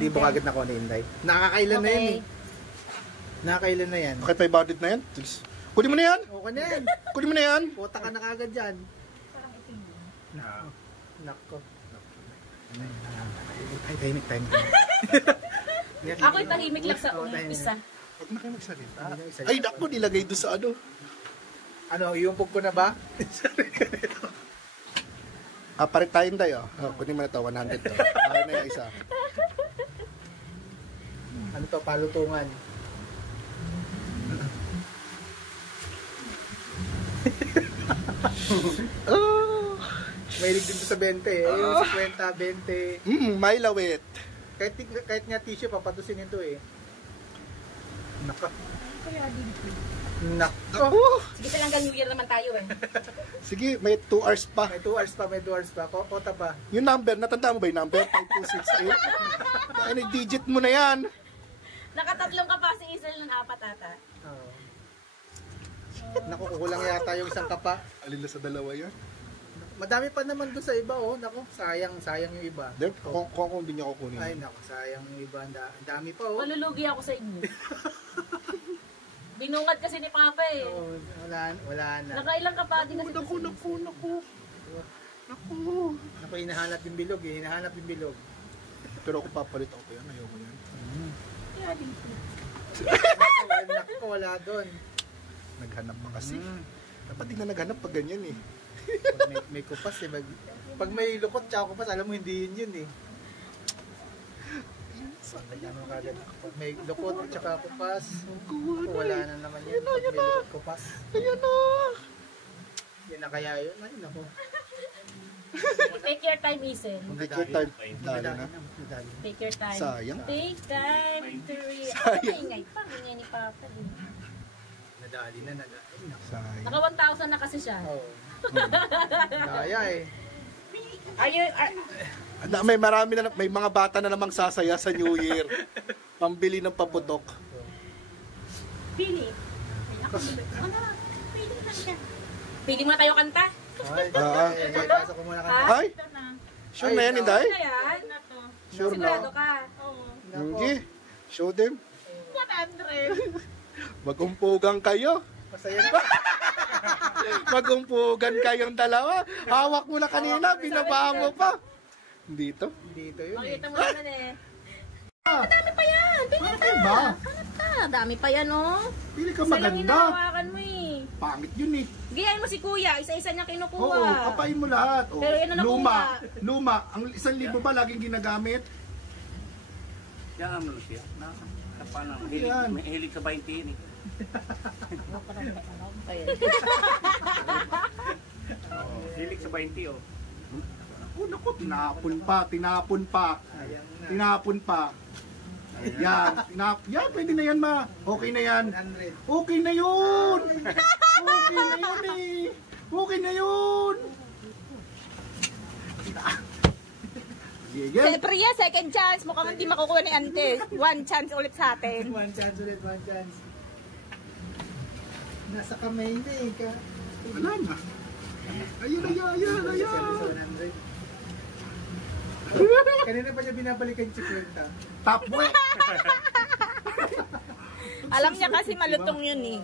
Libo kagad na ko ni Inday. Nakakailan na yan eh. Nakakailan na yan. Okay, 500 na yan. Kunin mo na yan. Okay na yan. Kunin mo na yan. Puta ka na kagad dyan. Nako. Ay, tahimik. Ako'y tahimik lang sa isa. Huwag na kayo magsalita. Ay, naku, nilagay doon sa ano. Ano, iumpog ko na ba? Parit tayo tayo. Kunin mo na ito, 100 to. Ayaw na yung isa. Ano to, palutungan. Mahilig din to sa 20 eh. Yung 50, 20. May lawit. Kahit nga tissue, papatusin ito eh. Naka. Nako. Sige, hanggang New Year naman tayo eh. Sige, may 2 hours pa. May 2 hours pa. Kota pa. Yung number, natanda mo ba yung number? 5268. Ano, digit mo na yan. Nakatatlong ka pa si Isel ng 4 ata. Oo. Naku, kukulang yata yung isang kapa. Alin na sa dalawa yan? Madami pa naman doon sa iba oh. Naku, sayang yung iba. Kung hindi niya kukunin. Ay, naku, sayang yung iba. Ang dami pa oh. Malulugi ako sa inyo. Binungad kasi ni Papa eh. Oo, wala na. Nakailang ka pa din kasi. Naku. Naku, hinahanap yung bilog eh. Hinahanap yung bilog. Pero kung papalit ako yan, ayaw ko yan. Kaya dito. Naku, wala doon. Naghanap pa kasi. Dapat di na naghanap pag ganyan eh. Pag may kupas eh. Pag may lukot tsaka kupas, alam mo hindi yun eh. Ano kagad? Pag may lukot tsaka kupas, wala na naman yun. Pag may lukot kupas. Ayan na! Yan na kaya yun. Ay, naku. Take your time, Isel. Take your time. Dali na. Take your time. Sayang. Take time to Sayang. Ingay pa, ingay ni Papa. Nadali na. Sayang. Naka 1,000 na kasi siya. Oo. Kaya eh. May mga bata na namang sasaya sa New Year. Pambili ng paputok. Pili. Pili mo na tayo kanta. Ay, pasok ko muna ka. Ay! Sure na yan, Inday? Ano yan? Sure Sigurado na. ka. Hindi. Show them. 100. Magumpugan kayo. Masaya na. Magumpugan kayong dalawa. Hawak mo na kanina, binaba mo pa. Dito? Dito yun eh. Makita mo naman eh. Dami pa yan. Pili ka. Ba? Hanap ka. Dami pa yan oh. Pili ka Isa lang maganda. hinahawakan mo eh. Pangit yun eh. Gayahin mo si Kuya. Isa-isa niya kinukuha. Oo, kapain mo lahat. Oh. Pero yan ang Luma. Ang 1,000 ba laging ginagamit? Yan ang siya. Paano? Yan. May hilig sa 20 yun eh. Hilig sa 20 oh. Oh, naku, tinapon pa. Sayang na. Tinapon pa. Yan, yan, pwede na yan ma. Okay na yan. 100. Okay na yun. Okay na yun eh. Okay na yun. Sige. Priya, second chance. Mukhang hindi makukuha ni Ante. One chance ulit sa atin. One chance ulit, one chance. Nasa kamay na eh. Wala na. Ayan. 100. Kanina pa niya binabalikan si Kwenta. Tapwe. Alam niya kasi malutong yun eh.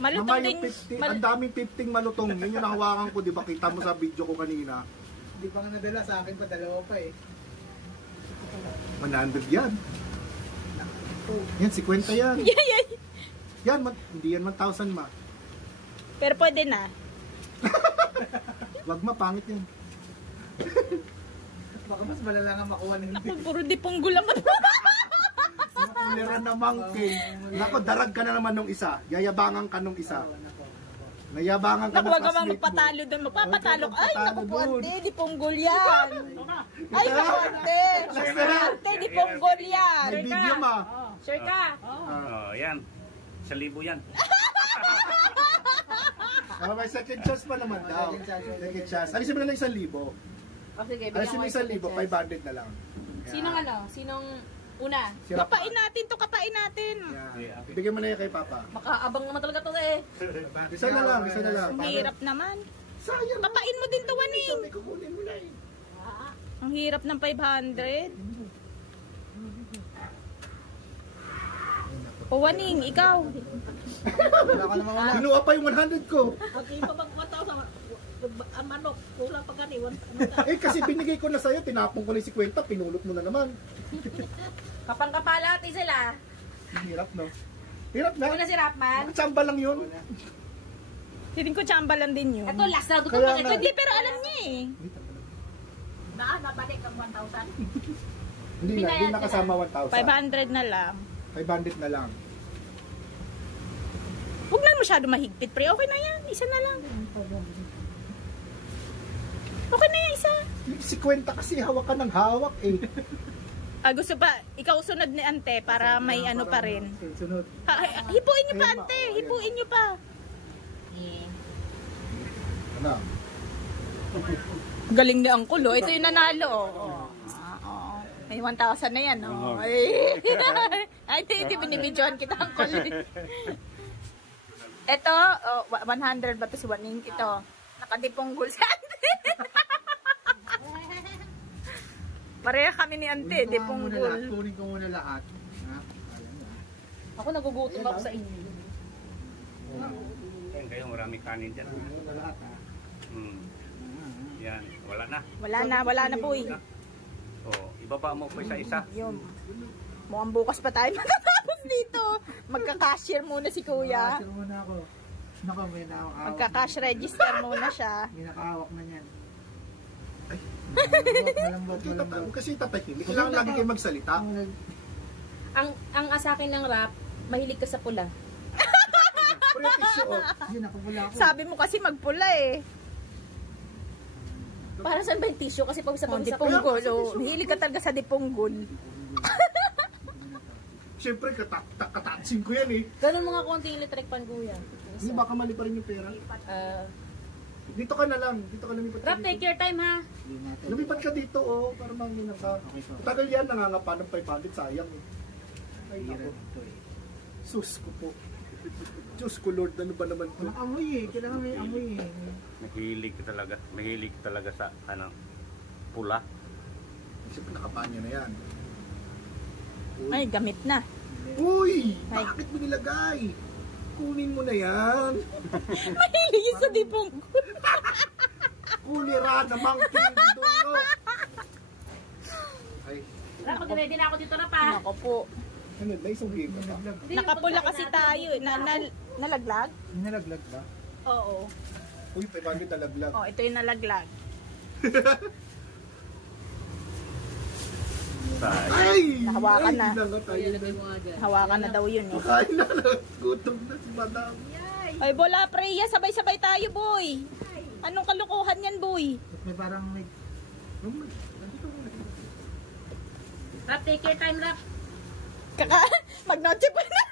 Malutong din. Ang daming 15 malutong. Yun yung nahawakan ko, di ba? Kita mo sa video ko kanina. Hindi pa nga nadala sa akin pa, dalawa pa eh. 100 yan. Yan, 50 yan. Yan, hindi yan 1,000 ma. Pero pwede na. Wag ma, pangit yan. Baka mas malala nga makuha ng Ako, puro dipunggol ang Kulira na monkey. Nako, darag ka na naman nung isa. Yayabangan ka nung isa. Nayabangan ka Naku, ng wag ka mang classmate mo. magpatalo doon. Magpapatalo. Huwag Ay, kang naku po, magpatalo Ante. Dipunggol yan. Ay, naku, Ante. Ante, dipunggol yan. May video ma. Sure ka? Oh, yan. 1,000 yan. May second chance pa naman daw. Second chance. Alisin mo na lang 1,000. O sige, Alisin mo bigyan ko 1,000, 500 na lang. Sinong ano? Sinong una? Si Rafa. Kapain natin to, kapain natin. Yan. Ibigay mo na yan kay Papa. Makaabang naman talaga to eh. Isa na lang. Ang hirap naman. Sayang. Kapain mo din to, Waning. May kukunin mo na eh. Ang hirap ng 500. Waning, ikaw. Wala ka naman wala. Kinuha pa yung 100 ko. Okay pa mag 1,000. Ang manok, kulang pa gani. Eh kasi binigay ko na sa'yo, tinapong ko na yung 50, pinulot mo na naman. Kapangkapalati sila. Hirap, no? Hirap na. Una si Rapman. Tsamba lang yun. Feeling ko tsambalan din yun. Ito, last na. Kaya nga. Hindi, pero alam niya eh. Nabalik ang 1,000. Hindi na kasama 1,000. 500 na lang. 500 na lang. Huwag na masyado mahigpit, pre. Okay na yan. Isa na lang. Okay na yan, isa. Si Kwenta kasi hawak ka ng hawak eh. Gusto pa, ikaw sunod ni Ante para may ano pa rin. Sunod. Hipuin niyo pa, Ante. Hipuin niyo pa. Ano? Galing ni Uncle, oh. Ito yung nanalo, oh. May 1,000 na yan, oh. Ay, hindi binibidyohan kita, Uncle. Ito, 100 ba ito si Waning? Ito, nakadipong gul sa Ante. Pareha kami ni Ante, dipong gul. Kunin ko muna lahat. Ako nagugutom ako sa inyo. Yan kayo, marami kanin dyan. Lahat ha. Yan, wala na. Boy. Oh, ibaba mo po isa-isa. Yun. Mukhang bukas pa tayo matatapos dito. Magka-cashier muna si Kuya. Kasir muna ako. Naka, may nakahawak. Magka-cash register muna siya. May nakahawak na yan. Malambot. Kasi tatahimik. Kailangan lagi kayo magsalita. Ang asakin ng rap, mahilig ka sa pula. Pretisyo, oh. Yun, ako wala ako. Sabi mo kasi magpula eh. Para saan ba yung tissue? Kasi pag sa Diponggol. Oh. Hilig ka talaga sa diponggol. Siyempre, katatsin ko yan eh. ganun mga konting electric pan, kuya. Hindi, baka mali pa rin yung pera. Dito ka na lang. Dito ka lumipat Rap, take your time, ha? Lumipat ka dito, oh. Para mangina ka. Tagal yan, nangangapa ng 500. Sayang eh. Ay, nako. Sus ko po. Diyos ko, Lord, ano ba naman to? Walang amoy eh. Kailangan may amoy eh. Mahilig talaga sa pula. Siyempre, nakapanyo na yan. Ay, gamit na. Uy! Ay. Bakit mo nilagay? Kunin mo na yan. Mahilig yun sa diponggol. Kulira na mangking dulo. Ay, Rap, mag-ready na ako dito, Rap, ha? Nako po. ano, naisugin ka pa. Nakapula kasi tayo eh. Nalaglag? Nalaglag ba? Oo. Uy, 500 nalaglag. Oh, ito yung nalaglag. Ay! Nahawakan na. Ay, nangatay na. Hawakan na daw yun eh. Ay, gutom na si madam. Ay, bola, Preya. Sabay-sabay tayo, boy. Anong kalukuhan yan, boy? May parang may... Rap, take your time, Rap. Mag-noche pa na.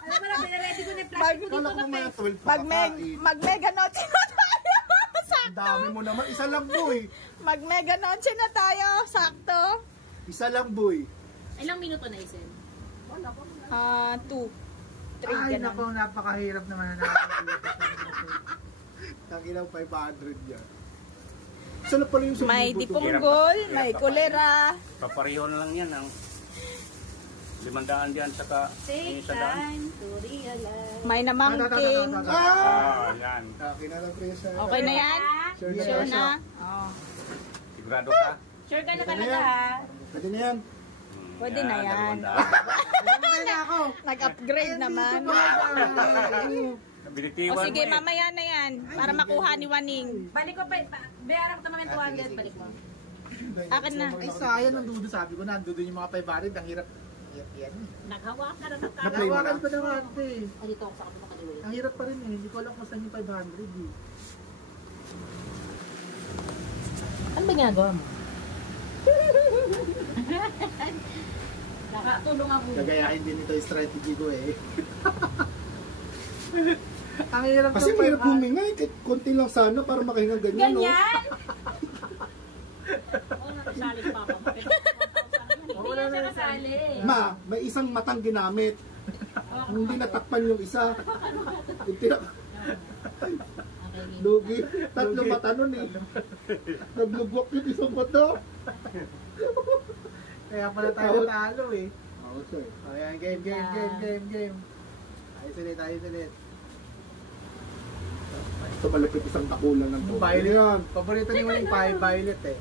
Alam mo na, pinaready ko na yung plastic ko Kala dito, ko Rap, may eh. 12 pa kakain. Mag-mega noche na tayo. Ang Sakto. dami mo naman. Isa lang, boy. Mag-mega noche na tayo. Sakto. Isa lang, boy. Ilang minuto na, Isen? 2, 3, Ay, ganun. naku, napakahirap naman na Tanginang 500 yan. Saan na pala yung sumibo May to? diponggol, may kulera. Papareho na lang yan. Ang 500 diyan saka Take yung 100. time to realize. May namangking. Ah! Yan. Akin na lang, presa. Okay na yan? Sure na Sure siya. na? Oh. Sigurado ka? Sure ka na Pwede talaga, na yan. ha? Pwede na yan. Pwede na yan. 200. Nag-upgrade naman. Nabilitiwan O sige, mo eh. mamaya na yan. Para makuha ni Waning. Balik ko pa, bayaran ko naman yung 200, balik mo. Akin na. Ay, sayang ng dudo. Sabi ko, nandoon yung mga 500. Ang hirap. Yan. Naghawa ka na ng Na-play mo Nawakan na? pa naman ito eh. dito ako sa kapito kaliwin. Ang hirap pa rin eh. Hindi ko alam kung saan yung 500 eh. Ano ba ginagawa mo? Nakatulong ako. Gagayahin din ito yung strategy ko eh. Ang hirap Kasi ng mahirap 500. huminga eh. Kahit konti lang sana para makahinga ganyan, no? Ganyan? Oo, nakasali pa ako. Hindi na siya kasali. Ma, may isang matang ginamit. Hindi natakpan yung isa. Yung tinak- Lugi. Tatlo mata nun eh. Naglugwak yung isang mata. Kaya pala tayo talo eh. Oo, sir. Ayan, game. Ayos ulit. Ito malapit isang takulan ng tubig. Violet. Yan. Paborito ni Waning violet eh.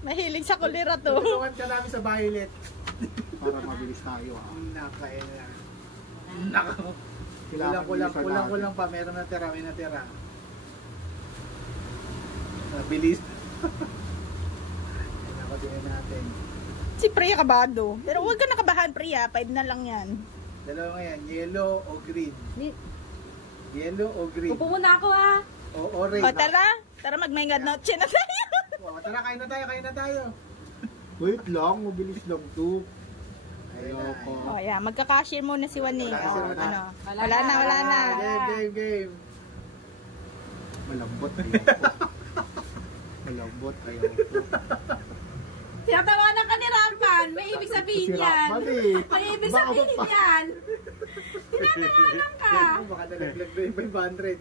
Mahilig sa kulira to. Tulungan ka namin sa violet. Para mabilis tayo. Nakain na. Nako. Kailangan bilisan natin. Kulang pa. Meron natira. Bilis. Pinakabili natin. Si Priya kabado. Pero huwag ka nakabahan, Priya. 5 na lang yan. Dalawa nga yan. Yellow o green. Yellow o green. Upo muna ako ha. O orange. O tara. Tara magmengad noche na tayo. O, tara, kain na tayo. Wait lang, mabilis lang to. Ayun na. Ayoko. O yeah, magka-cashier muna si Waning. Cashier O, muna. ano? Wala Wala na. Game. Malambot ayoko. Tinatawanan ka ni Rampan. May ibig sabihin Si yan. Rampan eh. May ibig Baka sabihin pa- yan. Tinatawanan ka. Baka nalaglag na yung 500.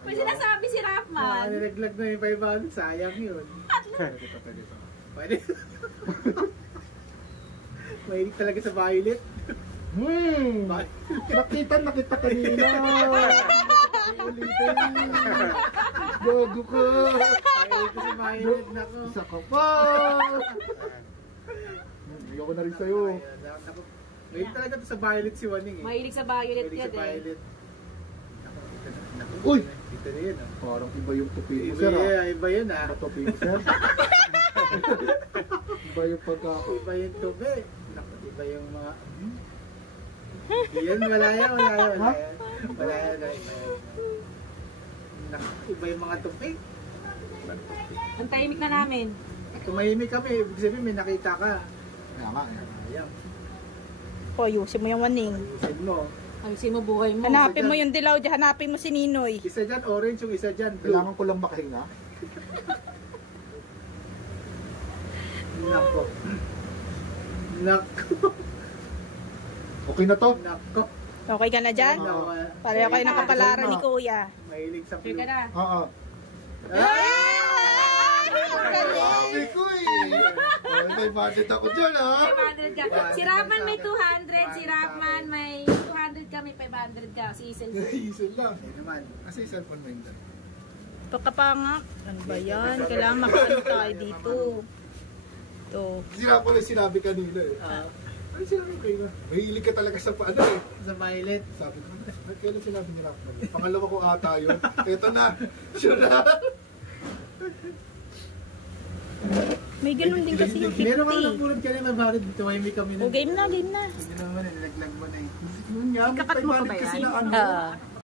May sinasabi si Baka Rampan. nalaglag na yung 500. Sayang yun. Pwede. Mahilig talaga sa violet. Nakita kanina. Ulitin. Gago ka. Mahilig ko sa violet. Nako. Isa ka pa. Ayoko na rin sa'yo. Nako. Mahilig talaga to sa violet si Waning eh. Mahilig sa violet Mahilig yan sa eh. violet. Nako. Uy! Dito na yun ah. Parang iba yung tupi mo, sir. Iba yun ah. Iba tupi mo, sir. Iba yung pagkako. Iba yung tubi. Nako, iba yung mga... Yan, wala yan. Nako, iba yung mga tubi. Ang tahimik na namin. Tumahimik kami, ibig sabihin may nakita ka. Kaya nga, eh. Ayan, O, ayusin mo yung Waning. ayusin mo. Ayusin mo buhay mo. Hanapin mo yung dilaw dyan. Hanapin mo si Ninoy. Isa dyan orange, yung isa dyan blue. Kailangan ko lang makahinga. Nako. Nako. Okay na to? Nako. Okay ka na dyan? Nako. Pareho kayo ng kapalaran ni Kuya. Mahilig sa Sure blue. ka na. Oo. Sabi ko eh. May budget ako dyan, ha? 500 ka. Si Rapman may 200. Si Rapman may 200 ka. May 500 ka. Si Isel. Isel lang. Ayun naman. Kasi yung cellphone mo yun dyan. Baka pa nga. Ano ba yan? Kailangan makaano tayo dito. Ito. Sira ko na sinabi kanina eh. Ano sinabi ko yun? Mahilig ka talaga sa paano eh. Sa violet. Sabi ko, kailan sinabi niya ako? Pangalawa ko ata yun. Ito na. Sure na. May ganun din kasi yung 50. Meron ka napulad ka rin na bakit tumahimik kami O, game na. Hindi naman, nilaglag mo na eh. Yun nga, may Kakat mo pa ba 500 kasi yan? na ano.